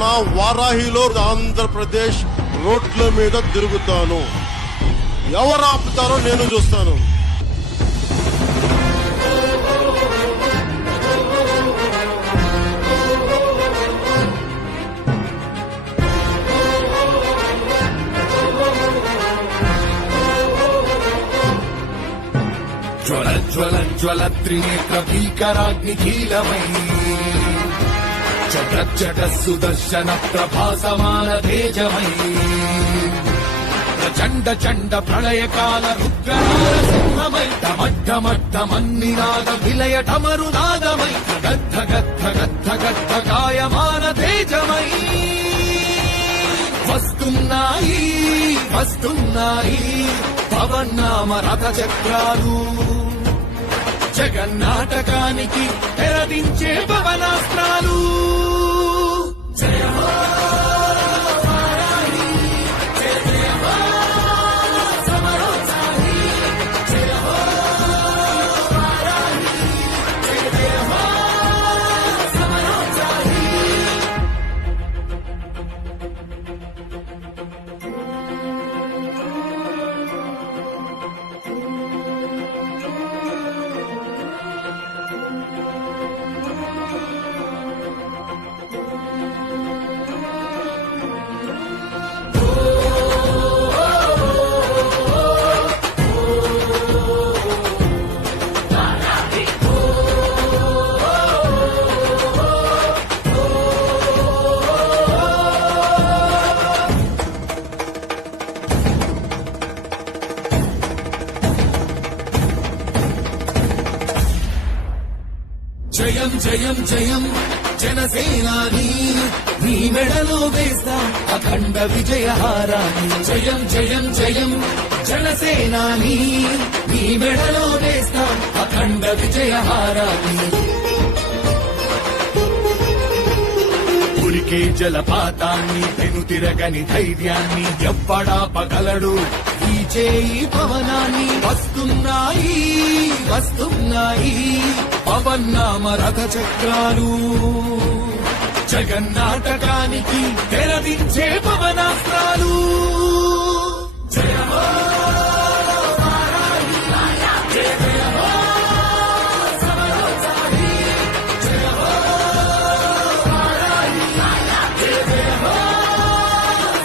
నా వారాహిలో ఆంధ్రప్రదేశ్ రోడ్ల మీద తిరుగుతాను. ఎవరు ఆపుతారో నేను చూస్తాను. జ్వల జ్వల జ్వల త్రినేత్ర భీకరాగ్నికీలమై జట జట సుదర్శన ప్రభాసమాన తేజమై ప్రచండ చండ ప్రళయకాల రుద్రసింహమై డమడ్డమడ్డమన్నినాద విలయ టమరునాదమై గద్ధ గద్ధ గద్ధ గద్ధ గాయమాన తేజమై వస్తున్నాయి వస్తున్నాయి పవన్నామ రథ చక్రాలు జగన్నాటకానికి తెరదించే పవనాస్త్రాలు. జయ హో వారాహి, జయ జయ హో సమరోత్సాహి, జయ హో వారాహి, జయ జయ హో సమరోత్సాహి. జయం జయం జయం జనసేనాని, నీ మెడలో వేస్తా అఖండ విజయహారాన్ని. జయం జయం జయం జనసేనాని, నీ మెడలో వేస్తా అఖండ విజయహారాన్ని. ఉరికే జలపాతాన్ని పెనుతిరగని ధైర్యాన్ని ఎవ్వడాపగలడు ఈ చేయి పవనాన్ని. వస్తున్నాయి వస్తున్నాయి పవన్నామ రథ చక్రాలు జగన్నాటకానికి తెరదించే పవనాస్త్రాలు. జయ హో వారాహి, జయ జయ హో సమరోత్సాహి, జయ హో వారాహి, జయ జయ హో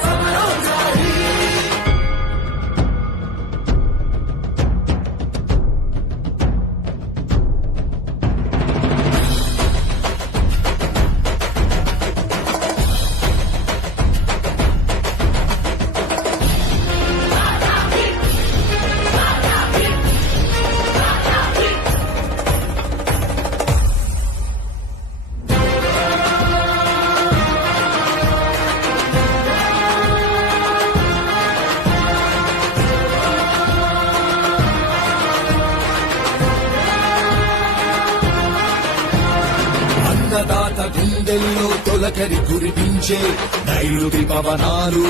సమరోత్సాహి. అన్నదాత గుండెల్లో తొలకరి కురిపించే నైరుతి పవనాలు,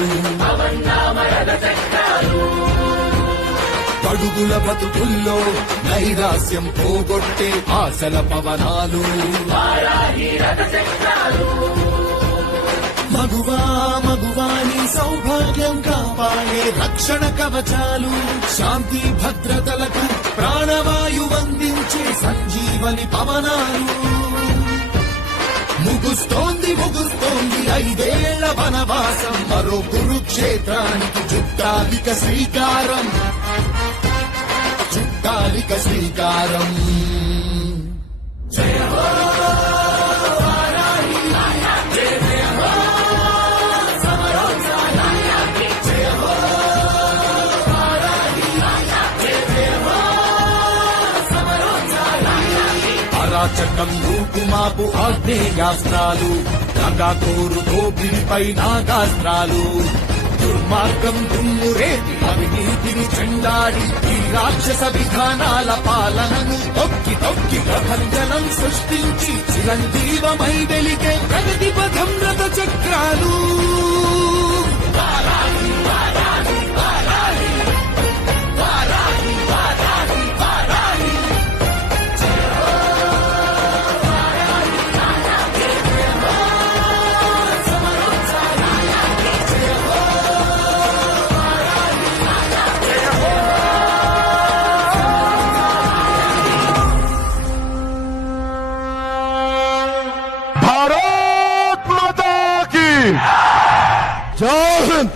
పడుగుల బతుకుల్లో నైరాస్యం పోగొట్టే ఆశల పవనాలు. మగువా మగువాని సౌభాగ్యం కాపాడే రక్షణ కవచాలు, శాంతి భద్రతలకు ప్రాణవాయువందించే సంజీవని పవనాలు. ముగుస్తోంది ముగుస్తోంది 5 ఏళ్ల వనవాసం, మరో కురుక్షేత్రానికి చుట్టాలిక శ్రీకారం, చుట్టాలిక శ్రీకారం. జయ హో వారాహి, జయ జయ హో సమరోత్సాహి, జయ హో వారాహి, జయ జయ హో సమరోత్సాహి. అరాచకం రూపుమాపు ఆగ్నేయాస్త్రాలు, నగాకోరు దోపిడిపై నాగాస్త్రాలు, దుర్మార్గం దుమ్మురేపి అవినీతిని చెండాడి ఈ రాక్షస విధానాల పాలనను తొక్కి తొక్కి ప్రభంజనం సృష్టించి చిరంజీవమై వెలిగే ప్రగతి పథం రథ చక్రాలు. వారాహి వారాహి వారాహి వారాహి వారాహి వారాహి. జయ హో వారాహి, జయ జయ హో జై హింద్.